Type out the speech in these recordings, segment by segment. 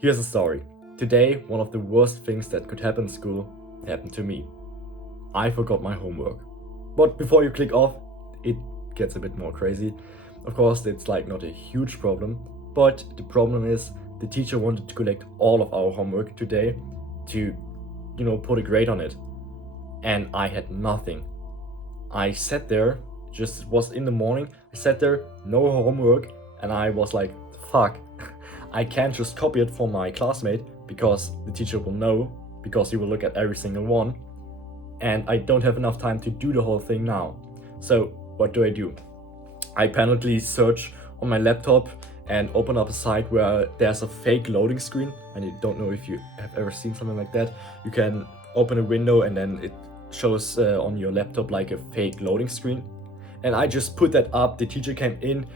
Here's a story. Today, one of the worst things that could happen in school happened to me. I forgot my homework. But before you click off, it gets a bit more crazy. Of course, it's like not a huge problem, but the problem is the teacher wanted to collect all of our homework today to, put a grade on it. And I had nothing. I sat there, just was in the morning, I sat there, no homework, and I was like, fuck, I can't just copy it for my classmate because the teacher will know, because he will look at every single one, and I don't have enough time to do the whole thing now. So what do? I panicked search on my laptop and open up a site where there's a fake loading screen, and I don't know if you have ever seen something like that. You can open a window and then it shows on your laptop like a fake loading screen. And I just put that up. The teacher came in,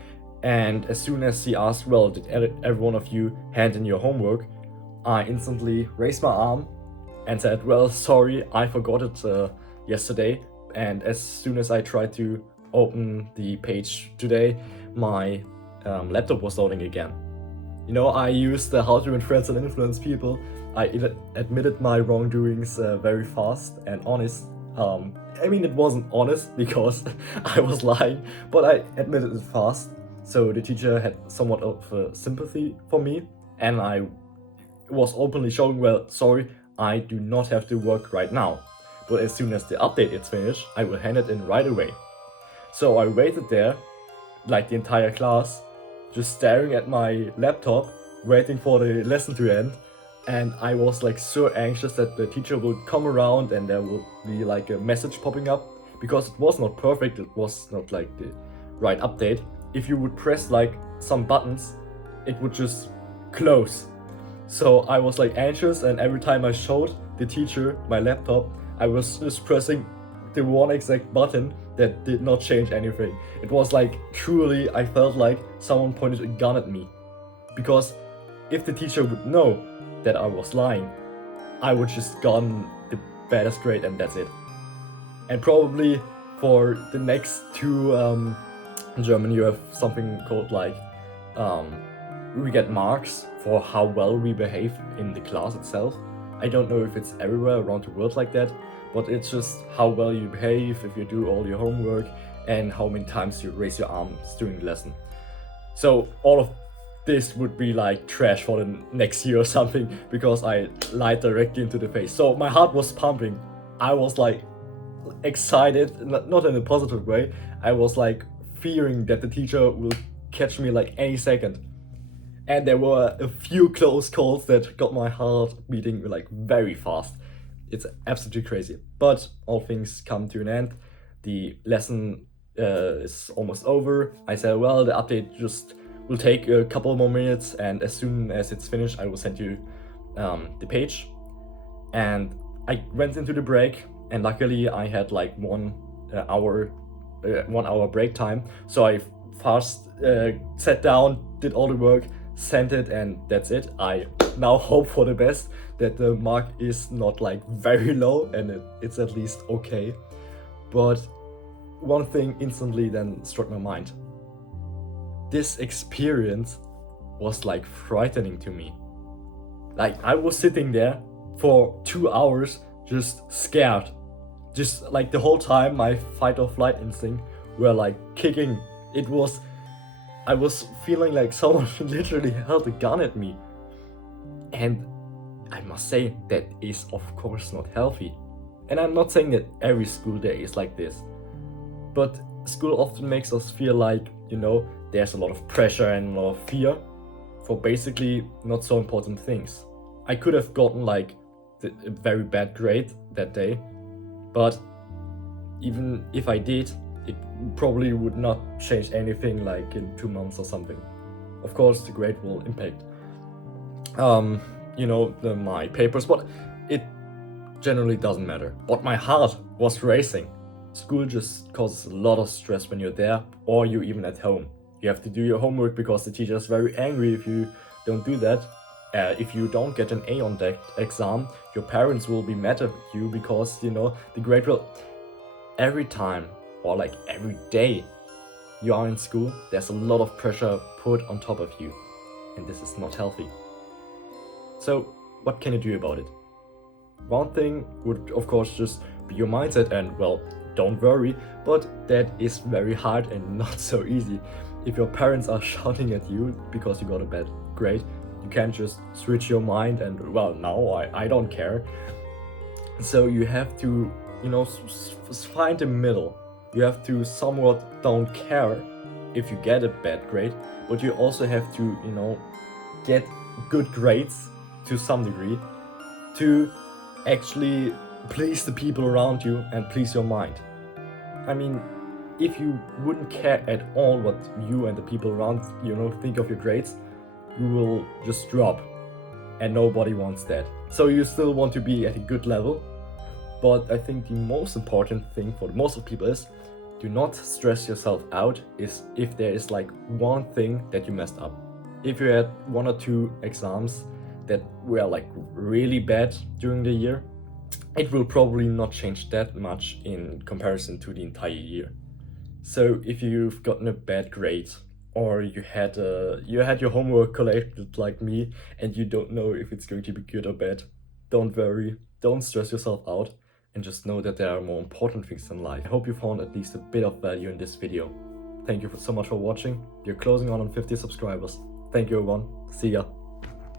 and as soon as he asked, well, did every one of you hand in your homework, I instantly raised my arm and said, well, sorry, I forgot it yesterday. And as soon as I tried to open the page today, my laptop was loading again. I used the how to influence and influence people. I admitted my wrongdoings very fast and honest. It wasn't honest because I was lying, but I admitted it fast. So the teacher had somewhat of sympathy for me, and I was openly showing, well, sorry, I do not have to work right now. But as soon as the update is finished, I will hand it in right away. So I waited there, like the entire class, just staring at my laptop, waiting for the lesson to end. And I was like so anxious that the teacher would come around and there would be like a message popping up, because it was not perfect, it was not like the right update. If you would press like some buttons, it would just close. So I was like anxious, and every time I showed the teacher my laptop, I was just pressing the one exact button that did not change anything. It was like, truly, I felt like someone pointed a gun at me. Because if the teacher would know that I was lying, I would just gotten the baddest grade and that's it. And probably for the next two, in Germany you have something called like, we get marks for how well we behave in the class itself. I don't know if it's everywhere around the world like that, but it's just how well you behave, if you do all your homework, and how many times you raise your arms during the lesson. So all of this would be like trash for the next year or something, because I lied directly into the face. So my heart was pumping. I was like excited, not in a positive way. I was like fearing that the teacher will catch me like any second. And there were a few close calls that got my heart beating like very fast. It's absolutely crazy. But all things come to an end. The lesson is almost over. I said, well, the update just will take a couple more minutes, and as soon as it's finished, I will send you the page. And I went into the break, and luckily I had like 1 hour break time. So I fast sat down, did all the work, sent it, and that's it. I now hope for the best, that the mark is not like very low and it's at least okay. But one thing instantly then struck my mind. This experience was like frightening to me. Like I was sitting there for 2 hours just scared. Just like the whole time my fight or flight instinct were like kicking. I was feeling like someone literally held a gun at me. And I must say, that is of course not healthy. And I'm not saying that every school day is like this. But school often makes us feel like, there's a lot of pressure and a lot of fear for basically not so important things. I could have gotten like a very bad grade that day, but even if I did, it probably would not change anything like in 2 months or something. Of course, the grade will impact, my papers, but it generally doesn't matter. But my heart was racing. School just causes a lot of stress when you're there, or you're even at home. You have to do your homework because the teacher is very angry if you don't do that. If you don't get an A on that exam, your parents will be mad at you because, the grade will... Every time, or like every day you are in school, there's a lot of pressure put on top of you. And this is not healthy. So what can you do about it? One thing would of course just be your mindset and, well, don't worry, but that is very hard and not so easy. If your parents are shouting at you because you got a bad grade, you can't just switch your mind and, well, now I don't care. So you have to, find the middle. You have to somewhat don't care if you get a bad grade, but you also have to, get good grades to some degree to actually please the people around you and please your mind. I mean, if you wouldn't care at all what you and the people around think of your grades, you will just drop, and nobody wants that. So you still want to be at a good level, but I think the most important thing for most of people is do not stress yourself out is if there is like one thing that you messed up. If you had 1 or 2 exams that were like really bad during the year, it will probably not change that much in comparison to the entire year. So if you've gotten a bad grade, or you had your homework collected like me and you don't know if it's going to be good or bad, don't worry, don't stress yourself out, and just know that there are more important things in life. I hope you found at least a bit of value in this video. Thank you so much for watching. You're closing on 50 subscribers. Thank you everyone. See ya.